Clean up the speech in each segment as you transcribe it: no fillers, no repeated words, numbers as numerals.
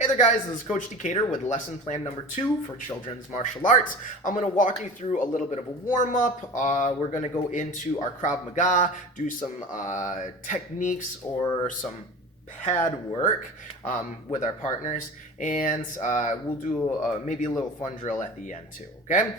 Hey there guys, this is Coach Decatur with lesson plan number 2 for children's martial arts. I'm going to walk you through a little bit of a warm-up. We're going to go into our Krav Maga, do some techniques or some pad work with our partners, and we'll do maybe a little fun drill at the end too, okay?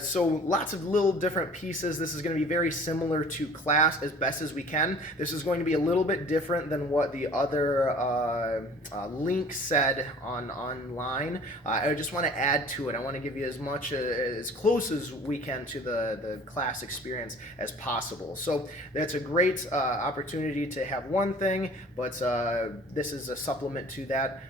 So lots of little different pieces. This is going to be very similar to class as best as we can. This is going to be a little bit different than what the other link said online. I just want to add to it. I want to give you as much, as close as we can to the class experience as possible. So that's a great opportunity to have one thing, but this is a supplement to that,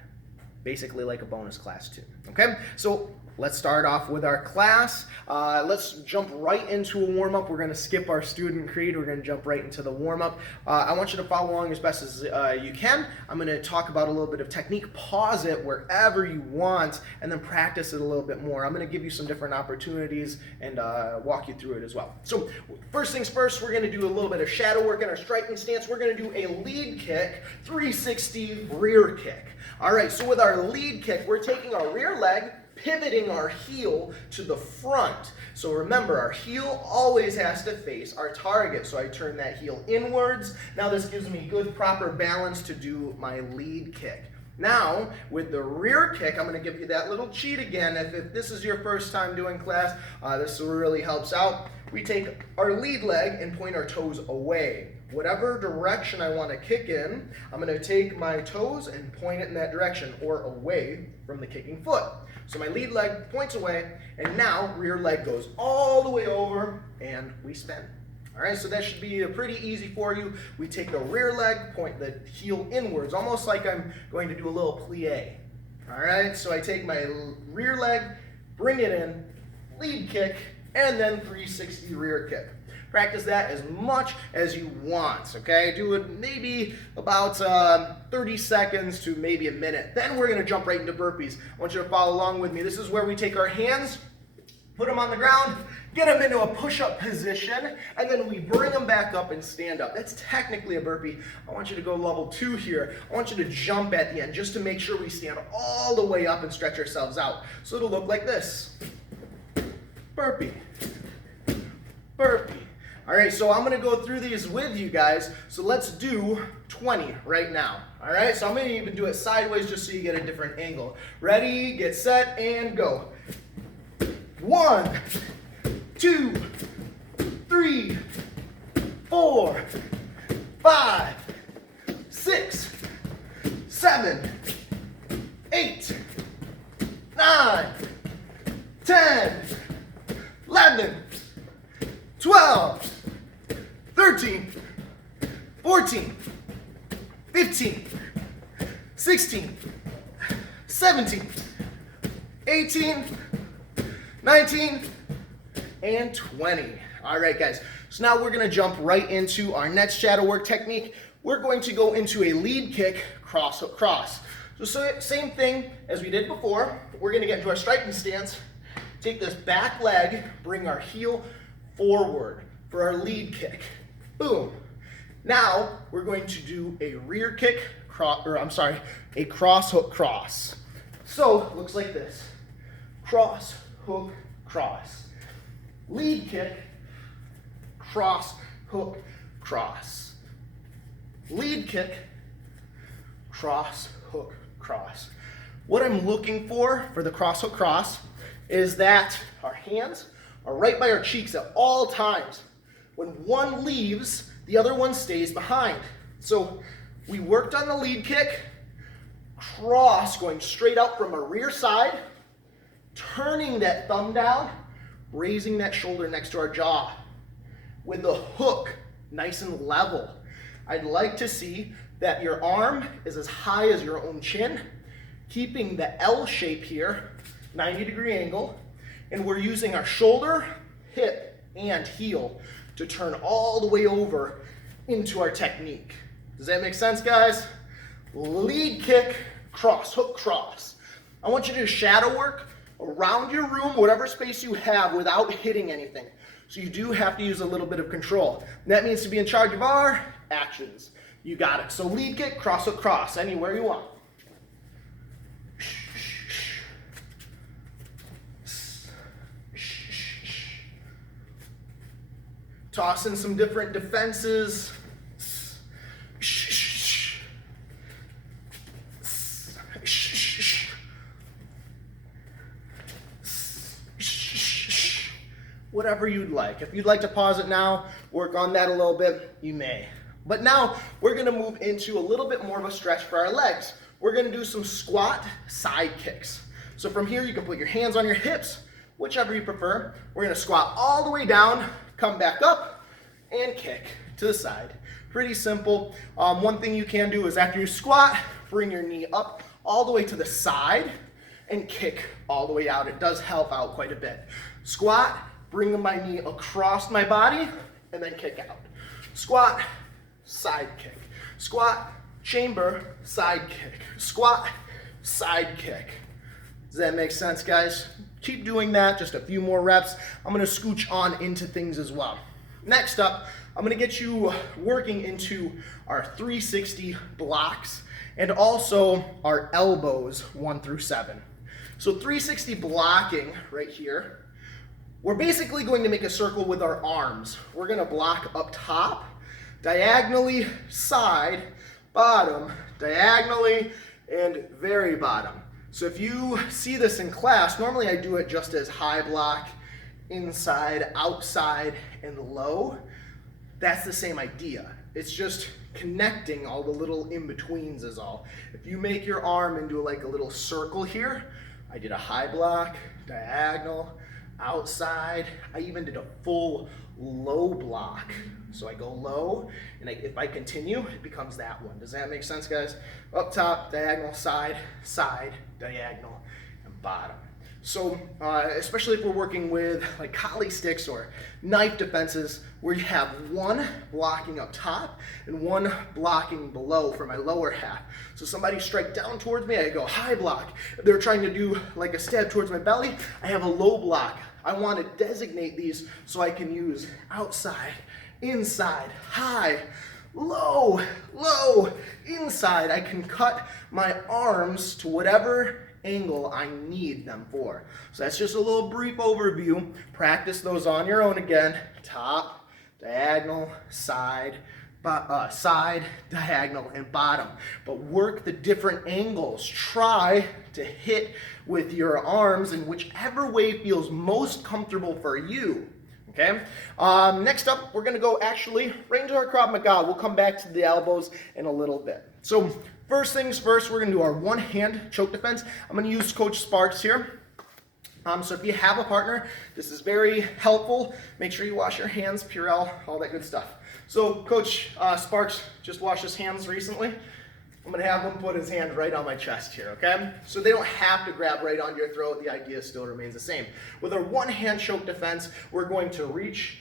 basically like a bonus class too. Okay, so let's start off with our class. Let's jump right into a warm-up. We're going to skip our student creed. We're going to jump right into the warm-up. I want you to follow along as best as you can. I'm going to talk about a little bit of technique, pause it wherever you want, and then practice it a little bit more. I'm going to give you some different opportunities and walk you through it as well. So first things first, we're going to do a little bit of shadow work in our striking stance. We're going to do a lead kick, 360 rear kick. All right, so with our lead kick, we're taking our rear leg, pivoting our heel to the front. So remember, our heel always has to face our target. So I turn that heel inwards. Now this gives me good proper balance to do my lead kick. Now, with the rear kick, I'm going to give you that little cheat again. If this is your first time doing class, this really helps out. We take our lead leg and point our toes away. Whatever direction I want to kick in, I'm going to take my toes and point it in that direction or away from the kicking foot. So my lead leg points away, and now rear leg goes all the way over, and we spin. All right, so that should be pretty easy for you. We take the rear leg, point the heel inwards, almost like I'm going to do a little plie. All right, so I take my rear leg, bring it in, lead kick, and then 360 rear kick. Practice that as much as you want, okay? Do it maybe about 30 seconds to maybe a minute. Then we're gonna jump right into burpees. I want you to follow along with me. This is where we take our hands, put them on the ground, get them into a push-up position, and then we bring them back up and stand up. That's technically a burpee. I want you to go level 2 here. I want you to jump at the end just to make sure we stand all the way up and stretch ourselves out. So it'll look like this. Burpee, burpee. All right, so I'm gonna go through these with you guys. So let's do 20 right now. All right, so I'm gonna even do it sideways just so you get a different angle. Ready, get set, and go. 1, 2, 3, 4, 5, 6, 7, 8, 9, 10, 11, 12, 13, 14, 15, 16, 17, 18, 19, and 20. All right, guys. So now we're going to jump right into our next shadow work technique. We're going to go into a lead kick, cross hook cross. So same thing as we did before. We're going to get into our striking stance. Take this back leg, bring our heel forward for our lead kick. Boom. Now we're going to do a rear kick, a cross hook cross. So it looks like this. Cross, hook, cross. Lead kick, cross, hook, cross. Lead kick, cross, hook, cross. What I'm looking for the cross hook cross is that our hands are right by our cheeks at all times. When one leaves, the other one stays behind. So we worked on the lead kick, cross, going straight out from a rear side, turning that thumb down, raising that shoulder next to our jaw. With the hook nice and level, I'd like to see that your arm is as high as your own chin, keeping the L shape here, 90-degree angle, and we're using our shoulder, hip, and heel to turn all the way over into our technique. Does that make sense, guys? Lead kick, cross, hook, cross. I want you to do shadow work around your room, whatever space you have, without hitting anything. So you do have to use a little bit of control. And that means to be in charge of our actions. You got it. So lead kick, cross hook, cross, anywhere you want. Toss in some different defenses. Whatever you'd like. If you'd like to pause it now, work on that a little bit, you may. But now we're going to move into a little bit more of a stretch for our legs. We're going to do some squat side kicks. So from here you can put your hands on your hips, whichever you prefer. We're going to squat all the way down, come back up, and kick to the side. Pretty simple. One thing you can do is after you squat, bring your knee up all the way to the side and kick all the way out. It does help out quite a bit. Squat, bring my knee across my body, and then kick out. Squat, side kick. Squat, chamber, side kick. Squat, side kick. Does that make sense, guys? Keep doing that, just a few more reps. I'm gonna scooch on into things as well. Next up, I'm gonna get you working into our 360 blocks and also our elbows 1 through 7. So 360 blocking right here, we're basically going to make a circle with our arms. We're gonna block up top, diagonally, side, bottom, diagonally, and very bottom. So if you see this in class, normally I do it just as high block, inside, outside, and low. That's the same idea. It's just connecting all the little in-betweens is all. If you make your arm into like a little circle here, I did a high block, diagonal, outside. I even did a full low block. So I go low, and if I continue, it becomes that one. Does that make sense, guys? Up top, diagonal, side, side, diagonal, and bottom. So especially if we're working with like collie sticks or knife defenses, where you have one blocking up top and one blocking below for my lower half. So somebody strike down towards me, I go high block. If they're trying to do like a stab towards my belly, I have a low block. I want to designate these so I can use outside, inside, high, low, low, inside. I can cut my arms to whatever angle I need them for. So that's just a little brief overview. Practice those on your own again. Top, diagonal, side, side, diagonal, and bottom. But work the different angles. Try to hit with your arms in whichever way feels most comfortable for you. Okay? Next up, we're going to go actually right into our Krav Maga. We'll come back to the elbows in a little bit. So first things first, we're going to do our one-hand choke defense. I'm going to use Coach Sparks here. So if you have a partner, this is very helpful. Make sure you wash your hands, Purell, all that good stuff. So Coach Sparks just washed his hands recently. I'm going to have him put his hand right on my chest here, okay? So they don't have to grab right on your throat. The idea still remains the same. With our one-hand choke defense, we're going to reach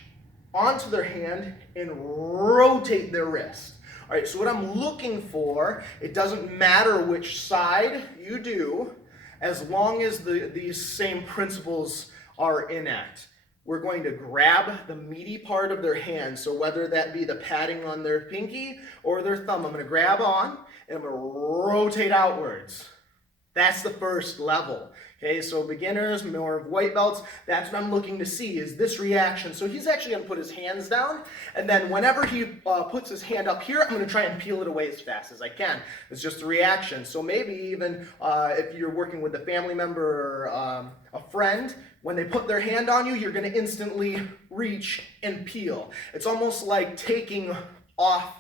onto their hand and rotate their wrist. All right, so what I'm looking for, it doesn't matter which side you do, as long as these same principles are enact. We're going to grab the meaty part of their hand, so whether that be the padding on their pinky or their thumb, I'm going to grab on and I'm going to rotate outwards. That's the first level. Okay, so beginners, more of white belts, that's what I'm looking to see is this reaction. So he's actually going to put his hands down, and then whenever he puts his hand up here, I'm going to try and peel it away as fast as I can. It's just a reaction. So maybe even if you're working with a family member or a friend, when they put their hand on you, you're going to instantly reach and peel. It's almost like taking off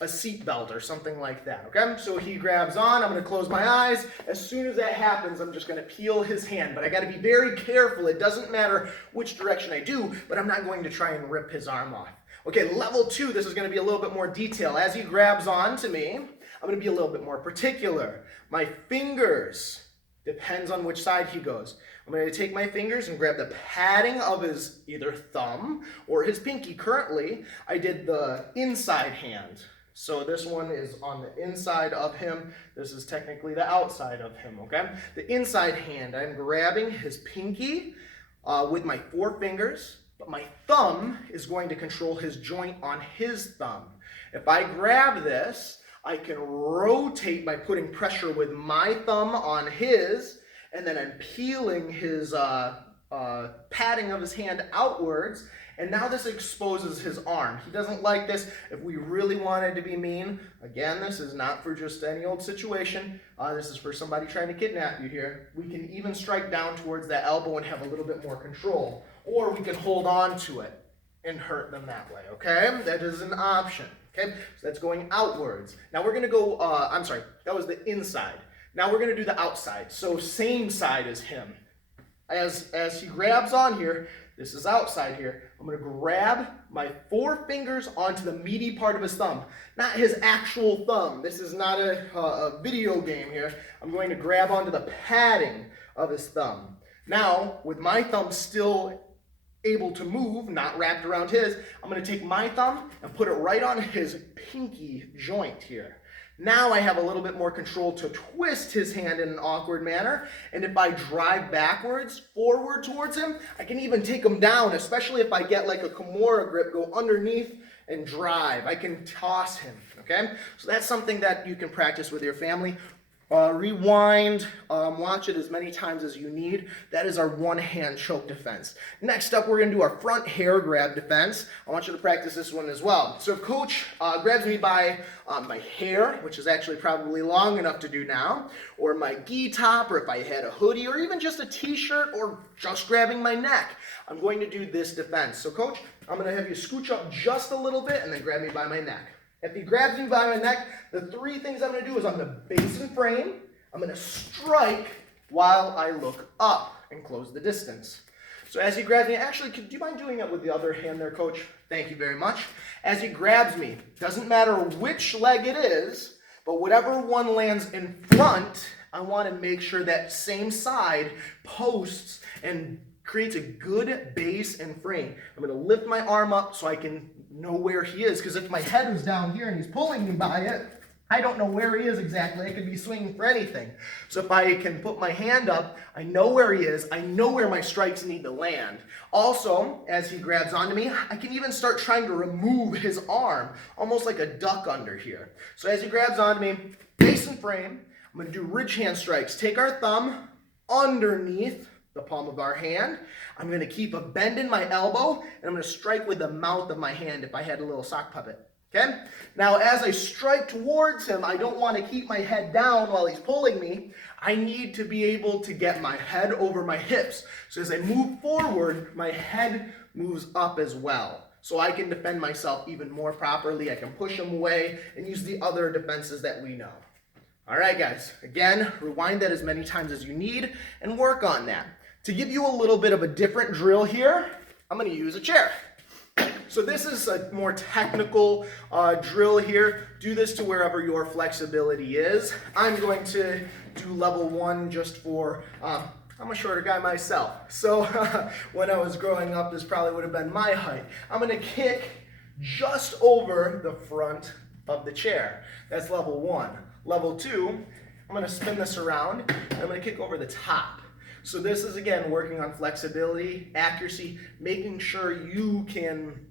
a seat belt or something like that, okay? So he grabs on, I'm gonna close my eyes. As soon as that happens, I'm just gonna peel his hand, but I gotta be very careful. It doesn't matter which direction I do, but I'm not going to try and rip his arm off. Okay, level 2, this is gonna be a little bit more detail. As he grabs on to me, I'm gonna be a little bit more particular. My fingers, depends on which side he goes. I'm going to take my fingers and grab the padding of his either thumb or his pinky. Currently, I did the inside hand. So this one is on the inside of him. This is technically the outside of him, okay? The inside hand, I'm grabbing his pinky with my 4 fingers, but my thumb is going to control his joint on his thumb. If I grab this, I can rotate by putting pressure with my thumb on his, and then I'm peeling his padding of his hand outwards, And now this exposes his arm. He doesn't like this. If we really wanted to be mean, again, this is not for just any old situation. This is for somebody trying to kidnap you here. We can even strike down towards that elbow and have a little bit more control. Or we can hold on to it and hurt them that way, okay? That is an option, okay? So that's going outwards. Now we're gonna go, I'm sorry, that was the inside. Now we're gonna do the outside. So same side as him. As he grabs on here, this is outside here, I'm gonna grab my 4 fingers onto the meaty part of his thumb. Not his actual thumb. This is not a video game here. I'm going to grab onto the padding of his thumb. Now, with my thumb still able to move, not wrapped around his, I'm gonna take my thumb and put it right on his pinky joint here. Now I have a little bit more control to twist his hand in an awkward manner, and if I drive backwards, forward towards him, I can even take him down, especially if I get like a Kimura grip, go underneath and drive. I can toss him, okay? So that's something that you can practice with your family. Rewind, watch it as many times as you need. That is our one-hand choke defense. Next up, we're gonna do our front hair grab defense. I want you to practice this one as well. So if coach grabs me by my hair, which is actually probably long enough to do now, or my gi top, or if I had a hoodie, or even just a t-shirt, or just grabbing my neck, I'm going to do this defense. So coach, I'm gonna have you scooch up just a little bit and then grab me by my neck. If he grabs me by my neck, the 3 things I'm going to do is I'm going to base and frame, I'm going to strike while I look up and close the distance. So as he grabs me, actually, do you mind doing it with the other hand there, coach? Thank you very much. As he grabs me, doesn't matter which leg it is, but whatever one lands in front, I want to make sure that same side posts and creates a good base and frame. I'm going to lift my arm up so I can know where he is, because if my head is down here and he's pulling me by it, I don't know where he is exactly. I could be swinging for anything. So if I can put my hand up, I know where he is, I know where my strikes need to land. Also, as he grabs onto me, I can even start trying to remove his arm, almost like a duck under here. So as he grabs onto me, base and frame, I'm going to do ridge hand strikes. Take our thumb underneath the palm of our hand. I'm going to keep a bend in my elbow, and I'm going to strike with the mouth of my hand if I had a little sock puppet. Okay? Now, as I strike towards him, I don't want to keep my head down while he's pulling me. I need to be able to get my head over my hips. So as I move forward, my head moves up as well. So I can defend myself even more properly. I can push him away and use the other defenses that we know. All right, guys. Again, rewind that as many times as you need and work on that. To give you a little bit of a different drill here, I'm going to use a chair. So this is a more technical drill here. Do this to wherever your flexibility is. I'm going to do level 1 just for, I'm a shorter guy myself. So when I was growing up, this probably would have been my height. I'm going to kick just over the front of the chair. That's level 1. Level 2, I'm going to spin this around, and I'm going to kick over the top. So this is, again, working on flexibility, accuracy, making sure you can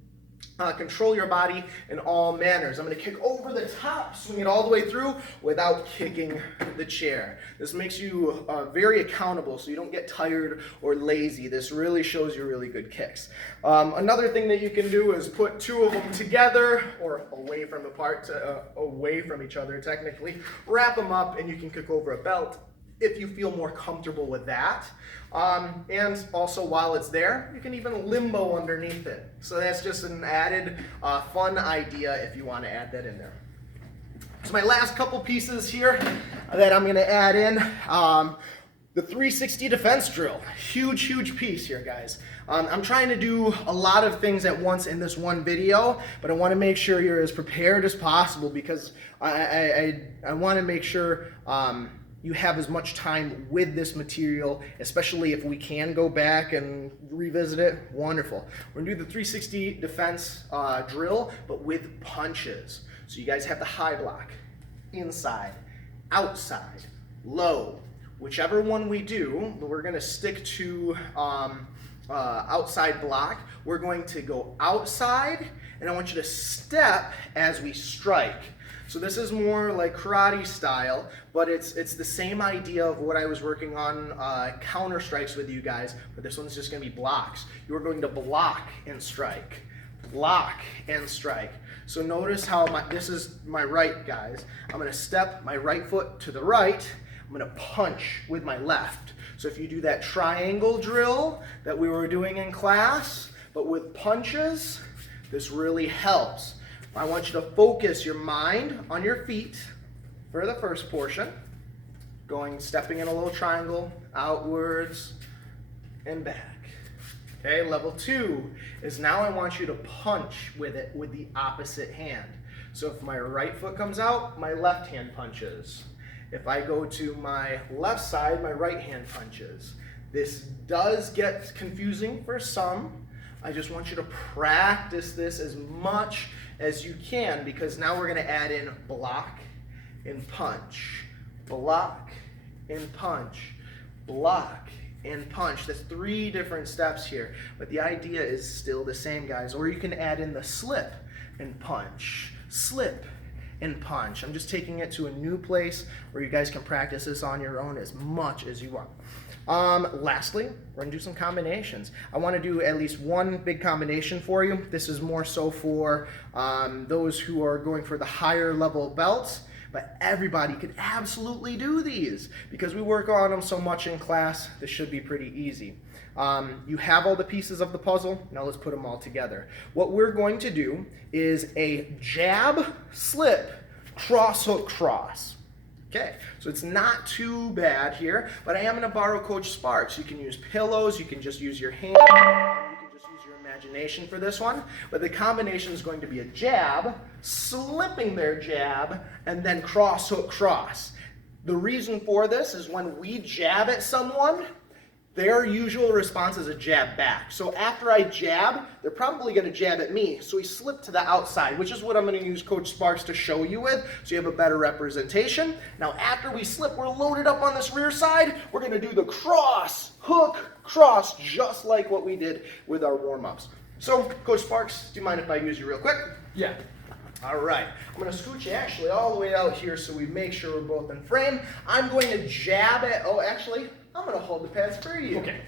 control your body in all manners. I'm going to kick over the top, swing it all the way through without kicking the chair. This makes you very accountable so you don't get tired or lazy. This really shows you really good kicks. Another thing that you can do is put 2 of them together or away from away from each other technically. Wrap them up and you can kick over a belt if you feel more comfortable with that. And also while it's there, you can even limbo underneath it. So that's just an added fun idea if you want to add that in there. So my last couple pieces here that I'm going to add in, the 360 defense drill. Huge, huge piece here, guys. I'm trying to do a lot of things at once in this one video, but I want to make sure you're as prepared as possible because I want to make sure you have as much time with this material, especially if we can go back and revisit it. Wonderful. We're gonna do the 360 defense drill, but with punches. So you guys have the high block, inside, outside, low. Whichever one we do, we're gonna stick to outside block. We're going to go outside, and I want you to step as we strike. So this is more like karate style, but it's the same idea of what I was working on counter strikes with you guys, but this one's just going to be blocks. You are going to block and strike. Block and strike. So notice how this is my right, guys. I'm going to step my right foot to the right. I'm going to punch with my left. So if you do that triangle drill that we were doing in class, but with punches, this really helps. I want you to focus your mind on your feet for the first portion. Stepping in a little triangle, outwards and back. Okay, level 2 is now I want you to punch with it with the opposite hand. So if my right foot comes out, my left hand punches. If I go to my left side, my right hand punches. This does get confusing for some. I just want you to practice this as much as you can, because now we're going to add in block and punch. Block and punch. Block and punch. That's 3 different steps here, but the idea is still the same, guys. Or you can add in the slip and punch. Slip and punch. I'm just taking it to a new place where you guys can practice this on your own as much as you want. Lastly, we're going to do some combinations. I want to do at least one big combination for you. This is more so for those who are going for the higher level belts, but everybody could absolutely do these because we work on them so much in class. This should be pretty easy. You have all the pieces of the puzzle. Now let's put them all together. What we're going to do is a jab, slip, cross, hook, cross. Okay, so it's not too bad here, but I am going to borrow Coach Sparks. You can use pillows, you can just use your hand, you can just use your imagination for this one, but the combination is going to be a jab, slipping their jab, and then cross, hook, cross. The reason for this is when we jab at someone, their usual response is a jab back. So after I jab, they're probably going to jab at me. So we slip to the outside, which is what I'm going to use Coach Sparks to show you with, so you have a better representation. Now after we slip, we're loaded up on this rear side. We're going to do the cross, hook, cross, just like what we did with our warm-ups. So Coach Sparks, do you mind if I use you real quick? Yeah. All right, I'm going to scoot you actually all the way out here so we make sure we're both in frame. I'm going to jab at, I'm going to hold the pads for you. Okay.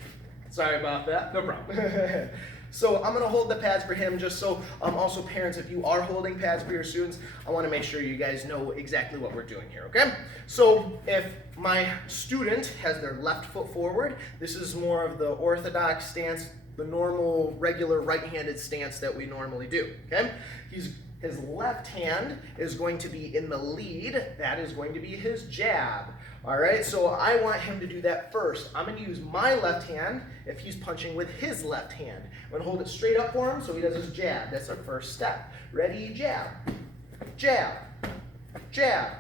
Sorry about that. No problem. So I'm going to hold the pads for him just so also parents, if you are holding pads for your students, I want to make sure you guys know exactly what we're doing here, okay? So if my student has their left foot forward, this is more of the orthodox stance, the normal, regular right-handed stance that we normally do, okay? His left hand is going to be in the lead. That is going to be his jab. All right, so I want him to do that first. I'm going to use my left hand if he's punching with his left hand. I'm going to hold it straight up for him so he does his jab. That's our first step. Ready, jab, jab, jab.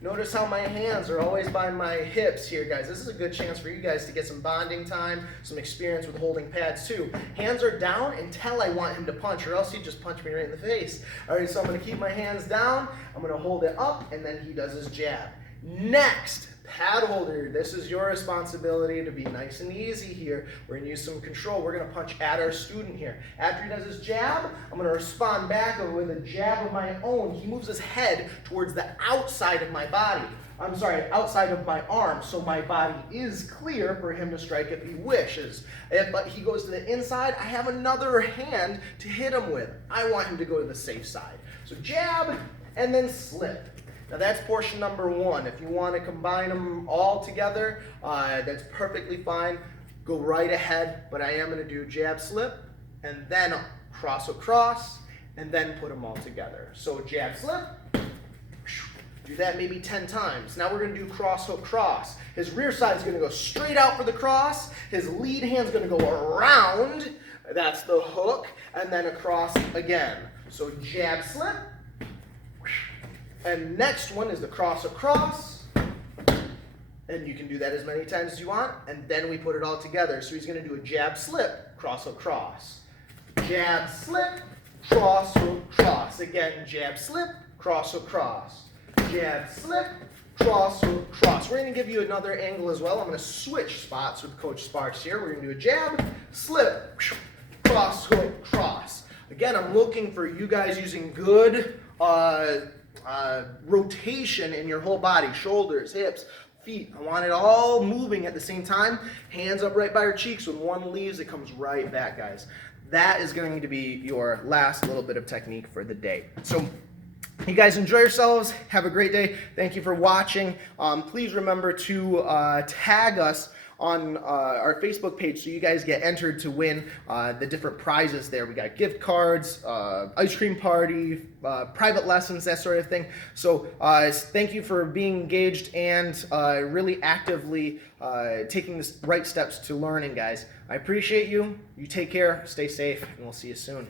Notice how my hands are always by my hips here, guys. This is a good chance for you guys to get some bonding time, some experience with holding pads too. Hands are down until I want him to punch, or else he'd just punch me right in the face. All right, so I'm going to keep my hands down. I'm going to hold it up, and then he does his jab. Next, pad holder. This is your responsibility to be nice and easy here. We're going to use some control. We're going to punch at our student here. After he does his jab, I'm going to respond back with a jab of my own. He moves his head towards the outside of my body. Outside of my arm, so my body is clear for him to strike if he wishes. But he goes to the inside, I have another hand to hit him with. I want him to go to the safe side. So jab and then slip. Now that's portion number 1. If you want to combine them all together, that's perfectly fine. Go right ahead, but I am going to do jab, slip, and then cross across, and then put them all together. So jab, slip, do that maybe 10 times. Now we're going to do cross, hook, cross. His rear side is going to go straight out for the cross. His lead hand is going to go around. That's the hook, and then across again. So jab, slip. And next one is the cross across, and you can do that as many times as you want, and then we put it all together. So he's going to do a jab, slip, cross, across. Jab, slip, cross, cross. Again, jab, slip, cross, across. Jab, slip, cross, cross. We're going to give you another angle as well. I'm going to switch spots with Coach Sparks here. We're going to do a jab, slip, cross, hook, cross. Again, I'm looking for you guys using good rotation in your whole body, shoulders, hips, feet. I want it all moving at the same time. Hands up right by your cheeks. When one leaves, it comes right back, guys. That is going to be your last little bit of technique for the day. So you guys enjoy yourselves. Have a great day. Thank you for watching. Please remember to tag us on our Facebook page so you guys get entered to win the different prizes there. We got gift cards, ice cream party, private lessons, that sort of thing. So thank you for being engaged and really actively taking the right steps to learning, guys. I appreciate you. You take care, stay safe, and we'll see you soon.